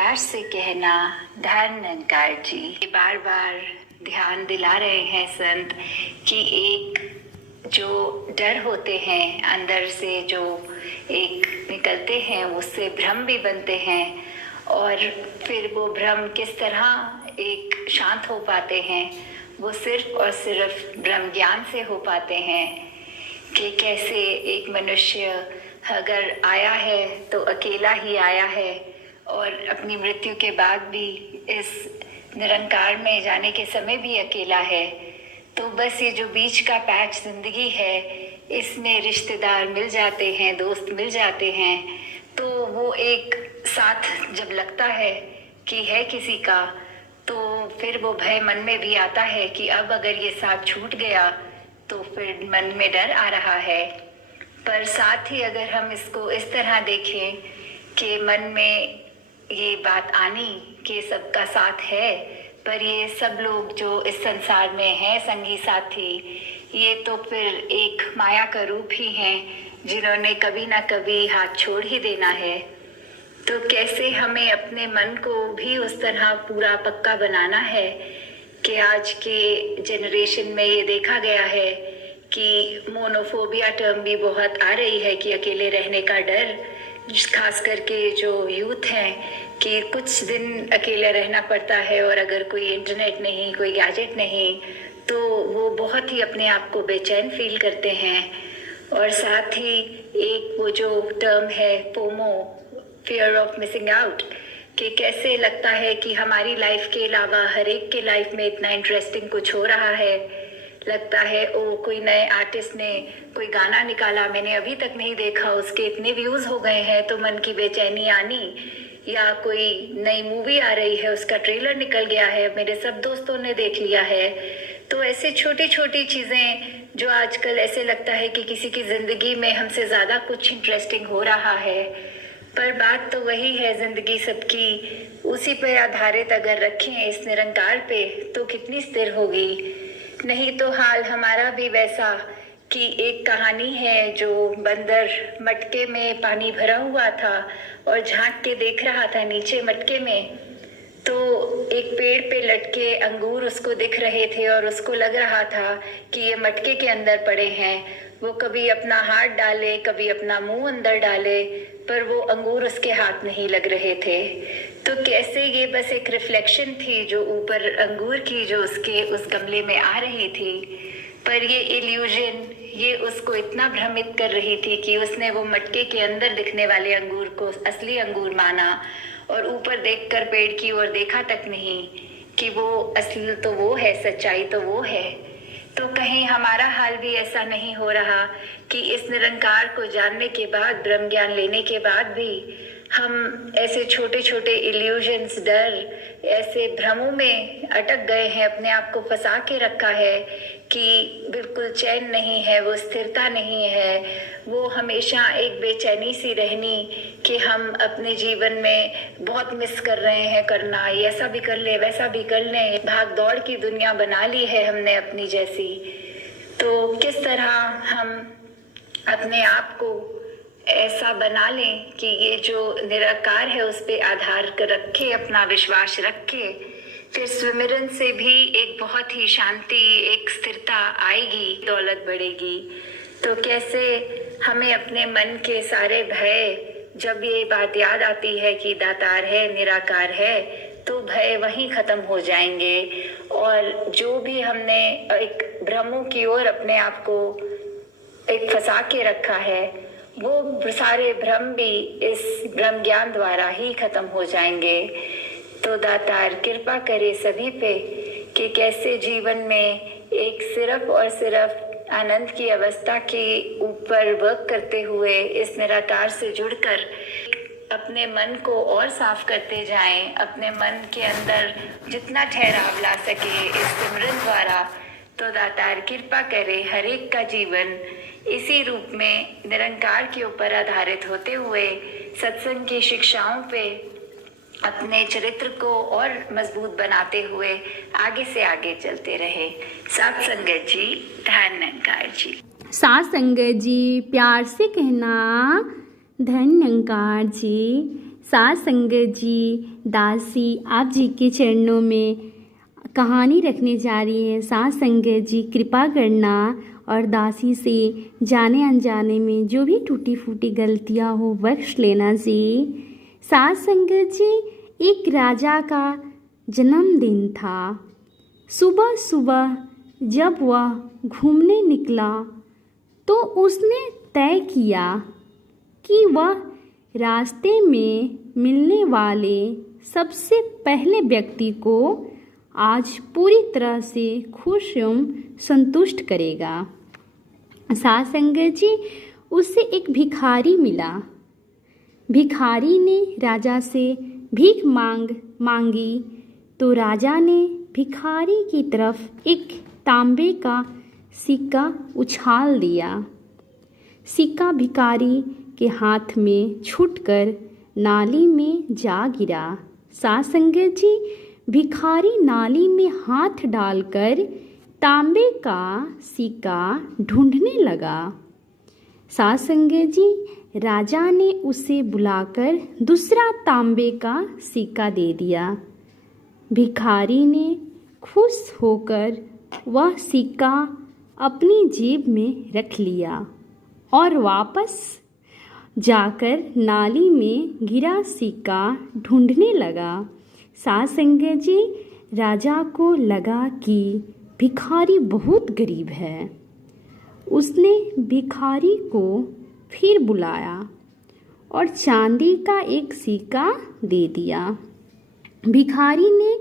प्यार से कहना धन निरंकार जी। बार बार ध्यान दिला रहे हैं संत कि एक जो डर होते हैं अंदर से, जो एक निकलते हैं, उससे भ्रम भी बनते हैं और फिर वो भ्रम किस तरह एक शांत हो पाते हैं, वो सिर्फ और सिर्फ ब्रह्म ज्ञान से हो पाते हैं। कि कैसे एक मनुष्य अगर आया है तो अकेला ही आया है और अपनी मृत्यु के बाद भी इस निरंकार में जाने के समय भी अकेला है। तो बस ये जो बीच का पैच जिंदगी है, इसमें रिश्तेदार मिल जाते हैं, दोस्त मिल जाते हैं, तो वो एक साथ जब लगता है कि है किसी का, तो फिर वो भय मन में भी आता है कि अब अगर ये साथ छूट गया तो फिर मन में डर आ रहा है। पर साथ ही अगर हम इसको इस तरह देखें कि मन में ये बात आनी कि सबका साथ है, पर ये सब लोग जो इस संसार में हैं संगी साथी, ये तो फिर एक माया का रूप ही हैं जिन्होंने कभी ना कभी हाथ छोड़ ही देना है। तो कैसे हमें अपने मन को भी उस तरह पूरा पक्का बनाना है कि आज के जनरेशन में ये देखा गया है कि मोनोफोबिया टर्म भी बहुत आ रही है कि अकेले रहने का डर, खास करके जो यूथ हैं कि कुछ दिन अकेले रहना पड़ता है और अगर कोई इंटरनेट नहीं, कोई गैजेट नहीं, तो वो बहुत ही अपने आप को बेचैन फील करते हैं। और साथ ही एक वो जो टर्म है पोमो, फियर ऑफ मिसिंग आउट, कि कैसे लगता है कि हमारी लाइफ के अलावा हर एक के लाइफ में इतना इंटरेस्टिंग कुछ हो रहा है। लगता है ओ कोई नए आर्टिस्ट ने कोई गाना निकाला, मैंने अभी तक नहीं देखा, उसके इतने व्यूज हो गए हैं, तो मन की बेचैनी आनी। या कोई नई मूवी आ रही है, उसका ट्रेलर निकल गया है, मेरे सब दोस्तों ने देख लिया है। तो ऐसे छोटी छोटी चीजें जो आजकल ऐसे लगता है कि किसी की जिंदगी में हमसे ज्यादा कुछ इंटरेस्टिंग हो रहा है। पर बात तो वही है, जिंदगी सबकी उसी पे आधारित अगर रखें इस निरंकार पे, तो कितनी स्थिर होगी। नहीं तो हाल हमारा भी वैसा कि एक कहानी है जो बंदर मटके में पानी भरा हुआ था और झांक के देख रहा था नीचे मटके में, तो एक पेड़ पे लटके अंगूर उसको दिख रहे थे और उसको लग रहा था कि ये मटके के अंदर पड़े हैं। वो कभी अपना हाथ डाले, कभी अपना मुंह अंदर डाले, पर वो अंगूर उसके हाथ नहीं लग रहे थे। तो कैसे ये बस एक रिफ्लेक्शन थी जो ऊपर अंगूर की, जो उसके उस गमले में आ रही थी, पर ये इल्यूजन ये उसको इतना भ्रमित कर रही थी कि उसने वो मटके के अंदर दिखने वाले अंगूर को असली अंगूर माना और ऊपर देखकर पेड़ की ओर देखा तक नहीं कि वो असली तो वो है, सच्चाई तो वो है। तो कहीं हमारा हाल भी ऐसा नहीं हो रहा कि इस निरंकार को जानने के बाद, ब्रह्म ज्ञान लेने के बाद भी हम ऐसे छोटे छोटे इल्यूजन्स, डर, ऐसे भ्रमों में अटक गए हैं, अपने आप को फंसा के रखा है कि बिल्कुल चैन नहीं है, वो स्थिरता नहीं है, वो हमेशा एक बेचैनी सी रहनी कि हम अपने जीवन में बहुत मिस कर रहे हैं करना, ये ऐसा भी कर ले, वैसा भी कर ले, भाग दौड़ की दुनिया बना ली है हमने अपनी जैसी। तो किस तरह हम अपने आप को ऐसा बना लें कि ये जो निराकार है उस पे आधार कर रखे, अपना विश्वास रखे, फिर सुमिरन से भी एक बहुत ही शांति, एक स्थिरता आएगी, दौलत बढ़ेगी। तो कैसे हमें अपने मन के सारे भय, जब ये बात याद आती है कि दातार है, निराकार है, तो भय वहीं खत्म हो जाएंगे। और जो भी हमने एक भ्रमों की ओर अपने आप को एक फंसा के रखा है, वो सारे भ्रम भी इस ब्रह्म ज्ञान द्वारा ही खत्म हो जाएंगे। तो दातार कृपा करे सभी पे कि कैसे जीवन में एक सिर्फ और सिर्फ आनंद की अवस्था के ऊपर वर्क करते हुए इस निराकार से जुड़कर अपने मन को और साफ करते जाएं, अपने मन के अंदर जितना ठहराव ला सके इस सिमरन द्वारा। तो दातार कृपा करे हर एक का जीवन इसी रूप में निरंकार के ऊपर आधारित होते हुए सत्संग की शिक्षाओं पे अपने चरित्र को और मजबूत बनाते हुए आगे से आगे चलते रहे। साथ संगत जी, धन निरंकार जी। साथ संगत जी, प्यार से कहना धन निरंकार जी। साथ संगत जी, दासी आप जी के चरणों में कहानी रखने जा रही है। साथ संगत जी कृपा करना और दासी से जाने अनजाने में जो भी टूटी फूटी गलतियां हो बख्श लेना जी। साथ संगत जी, एक राजा का जन्मदिन था। सुबह सुबह जब वह घूमने निकला तो उसने तय किया कि वह रास्ते में मिलने वाले सबसे पहले व्यक्ति को आज पूरी तरह से खुश एवं संतुष्ट करेगा। साथ संगत जी, उससे एक भिखारी मिला। भिखारी ने राजा से भीख मांगी तो राजा ने भिखारी की तरफ एक तांबे का सिक्का उछाल दिया। सिक्का भिखारी के हाथ में छूटकर नाली में जा गिरा। साथ संगत जी, भिखारी नाली में हाथ डालकर तांबे का सिक्का ढूंढने लगा। साथ संगत जी, राजा ने उसे बुलाकर दूसरा तांबे का सिक्का दे दिया। भिखारी ने खुश होकर वह सिक्का अपनी जेब में रख लिया और वापस जाकर नाली में गिरा सिक्का ढूंढने लगा। साथ संगत जी, राजा को लगा कि भिखारी बहुत गरीब है। उसने भिखारी को फिर बुलाया और चांदी का एक सिक्का दे दिया। भिखारी ने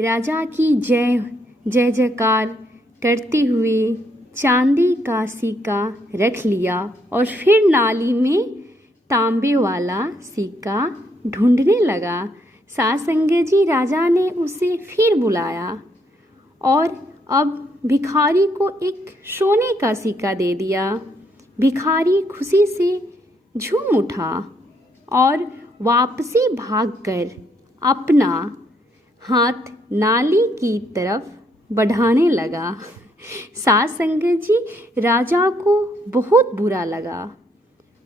राजा की जय जयकार करते हुए चांदी का सिक्का रख लिया और फिर नाली में तांबे वाला सिक्का ढूंढने लगा। साथ संगत जी, राजा ने उसे फिर बुलाया और अब भिखारी को एक सोने का सिक्का दे दिया। भिखारी खुशी से झूम उठा और वापसी भागकर अपना हाथ नाली की तरफ बढ़ाने लगा। साथ संगत जी, राजा को बहुत बुरा लगा।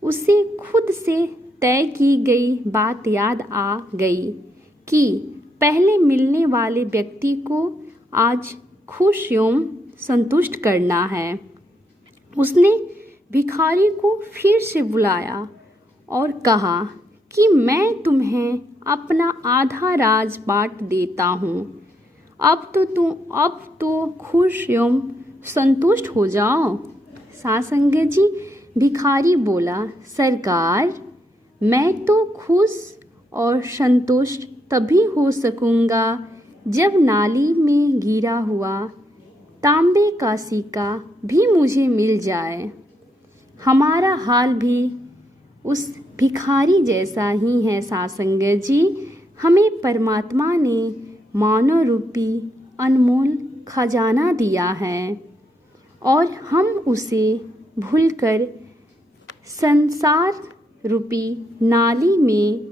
उसे खुद से तय की गई बात याद आ गई कि पहले मिलने वाले व्यक्ति को आज खुश एवं संतुष्ट करना है। उसने भिखारी को फिर से बुलाया और कहा कि मैं तुम्हें अपना आधा राज बांट देता हूँ। अब तो खुश एवं संतुष्ट हो जाओ। साथ संगत जी, भिखारी बोला, सरकार, मैं तो खुश और संतुष्ट तभी हो सकूँगा जब नाली में गिरा हुआ तांबे का सिक्का भी मुझे मिल जाए। हमारा हाल भी उस भिखारी जैसा ही है। साथ संगत जी, हमें परमात्मा ने मानव रूपी अनमोल खजाना दिया है और हम उसे भूलकर संसार रूपी नाली में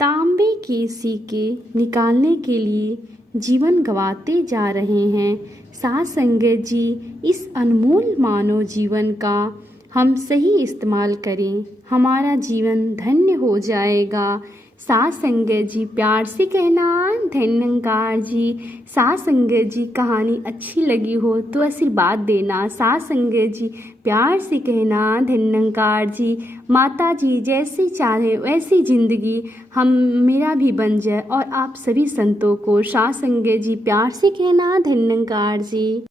तांबे के सिक्के निकालने के लिए जीवन गंवाते जा रहे हैं। साथ संगत जी, इस अनमोल मानव जीवन का हम सही इस्तेमाल करें, हमारा जीवन धन्य हो जाएगा। साथ संगत जी, प्यार से कहना धन्यकार जी। साथ संगत जी, कहानी अच्छी लगी हो तो आशीर्वाद देना। साथ संगत जी, प्यार से कहना धन्यकार जी। माता जी जैसी चाहे वैसी ज़िंदगी मेरा भी बन जाए और आप सभी संतों को। साथ संगत जी, प्यार से कहना धन्यकार जी।